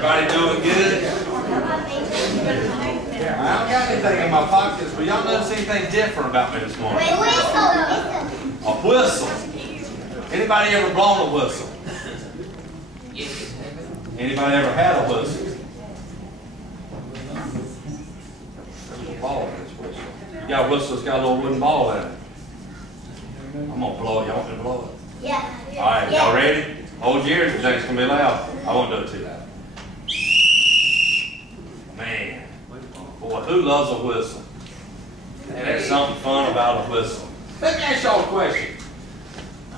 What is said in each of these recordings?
Everybody doing good? I don't got anything in my pockets, but y'all notice anything different about me this morning? A whistle. Anybody ever blown a whistle? Anybody ever had a whistle? There's a ball in this whistle. You got a whistle that's got a little wooden ball in it. I'm gonna blow it. Y'all want me to blow it? Yeah. All right, y'all ready? Hold your ears, because it's gonna be loud. I won't do it too loud. Man, boy, who loves a whistle? Man, there's something fun about a whistle. Let me ask y'all a question.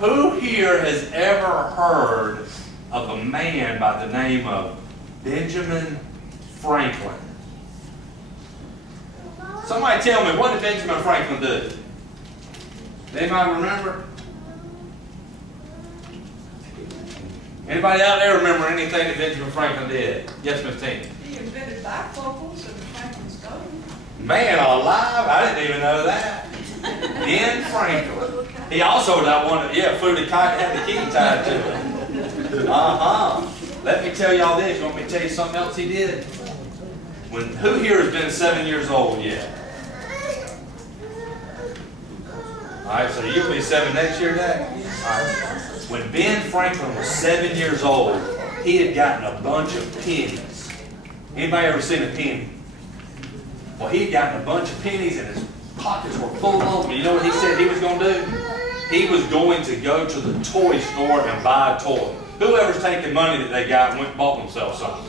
Who here has ever heard of a man by the name of Benjamin Franklin? Somebody tell me, what did Benjamin Franklin do? Anybody remember? Anybody out there remember anything that Benjamin Franklin did? Yes, Miss Tina. He invented bifocals and the Franklin stone. Man alive, I didn't even know that. Ben Franklin. He also flew the kite and had the key tied to it. Let me tell y'all this. You want me to tell you something else he did? Who here has been 7 years old yet? Alright, so you'll be 7 next year, Dad? Alright. When Ben Franklin was 7 years old, he had gotten a bunch of pennies. Anybody ever seen a penny? Well, he had gotten a bunch of pennies and his pockets were full of them. You know what he said he was going to do? He was going to go to the toy store and buy a toy. Whoever's taking money that they got and went and bought themselves something.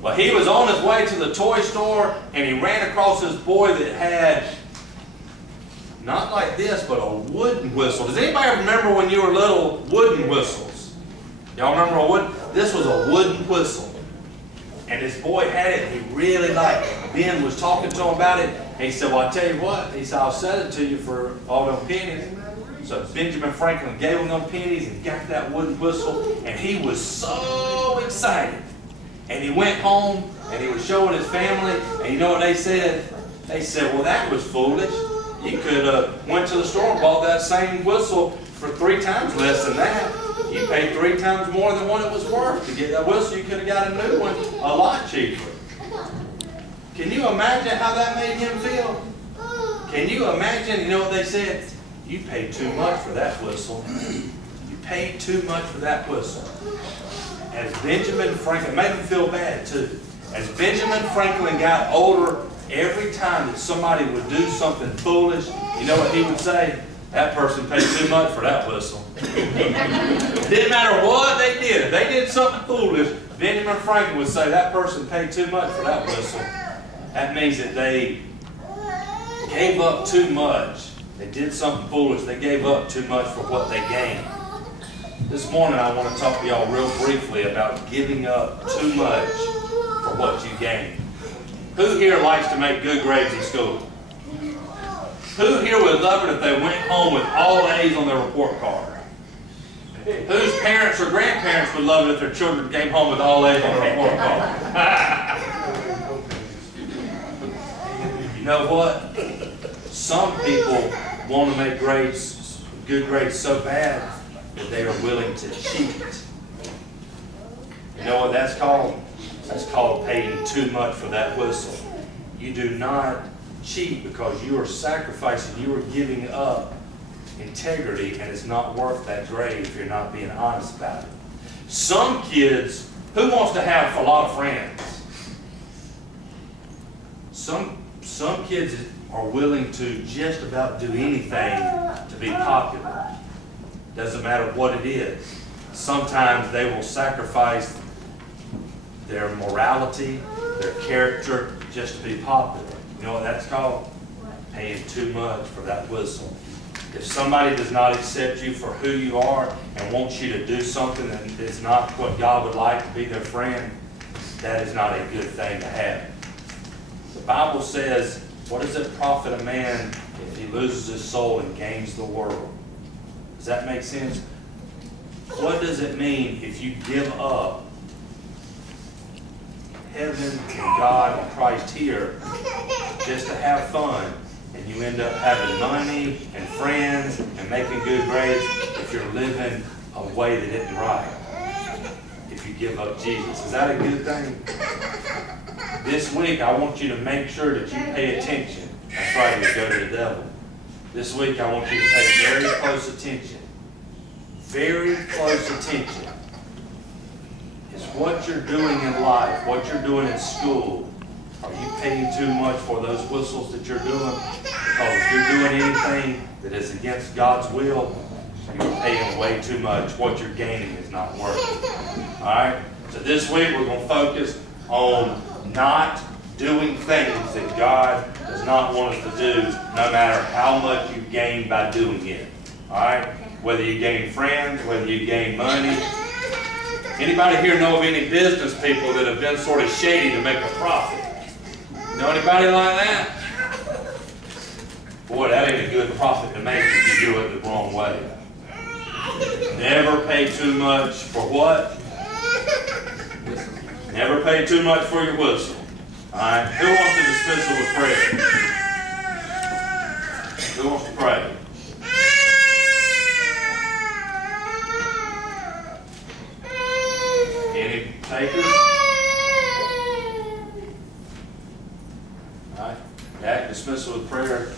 Well, he was on his way to the toy store and he ran across this boy that had, not like this, but a wooden whistle. Does anybody remember when you were little, wooden whistles? Y'all remember a wooden? This was a wooden whistle. And this boy had it and he really liked it. Ben was talking to him about it. And he said, well, I'll tell you what. He said, I'll sell it to you for all them pennies. So Benjamin Franklin gave him them pennies and got that wooden whistle. And he was so excited. And he went home and he was showing his family. And you know what they said? They said, well, that was foolish. You could have went to the store and bought that same whistle for 3 times less than that. You paid 3 times more than what it was worth to get that whistle. You could have got a new one a lot cheaper. Can you imagine how that made him feel? Can you imagine, you know what they said? You paid too much for that whistle. You paid too much for that whistle. As Benjamin Franklin, made him feel bad too. As Benjamin Franklin got older, every time that somebody would do something foolish, you know what he would say? That person paid too much for that whistle. It didn't matter what they did. If they did something foolish, Benjamin Franklin would say that person paid too much for that whistle. That means that they gave up too much. They did something foolish. They gave up too much for what they gained. This morning I want to talk to y'all real briefly about giving up too much for what you gain. Who here likes to make good grades in school? Who here would love it if they went home with all A's on their report card? Whose parents or grandparents would love it if their children came home with all A's on their report card? You know what? Some people want to make grades, good grades so bad that they are willing to cheat. You know what that's called? That's called paying too much for that whistle. You do not cheat because you are sacrificing, you are giving up integrity, and it's not worth that grade if you're not being honest about it. Some kids, who wants to have a lot of friends? Some kids are willing to just about do anything to be popular. Doesn't matter what it is. Sometimes they will sacrifice their morality, their character, just to be popular. You know what that's called? Paying too much for that whistle. If somebody does not accept you for who you are and wants you to do something that is not what God would like to be their friend, that is not a good thing to have. The Bible says, what does it profit a man if he loses his soul and gains the world? Does that make sense? What does it mean if you give up heaven and God and Christ here just to have fun, and you end up having money and friends and making good grades if you're living a way that isn't right? If you give up Jesus. Is that a good thing? This week, I want you to make sure that you pay attention. That's right, you go to the devil. This week, I want you to pay very close attention. Very close attention. Is what you're doing in life, what you're doing in school. Are you paying too much for those whistles that you're doing? Because if you're doing anything that is against God's will, you're paying way too much. What you're gaining is not worth it. Alright? So this week we're going to focus on not doing things that God does not want us to do, no matter how much you gain by doing it. Alright? Whether you gain friends, whether you gain money. Anybody here know of any business people that have been sort of shady to make a profit? Know anybody like that? Boy, that ain't a good profit to make if you do it the wrong way. Never pay too much for what? Never pay too much for your whistle. Alright? Who wants to dismissal with prayer? Who wants to pray? Any takers? Alright. That dismissal with prayer.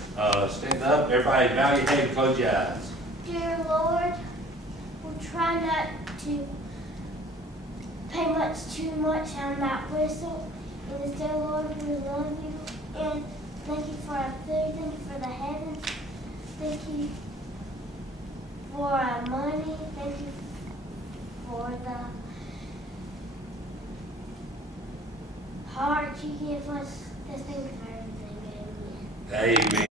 Stand up. Everybody bow your head and close your eyes. Dear Lord, we'll try not to pay too much on that whistle. And dear Lord, we love you. And thank you for our food. Thank you for the heavens. Thank you for our money. Thank you for the heart you give us. Just thank you for everything. Amen. Amen.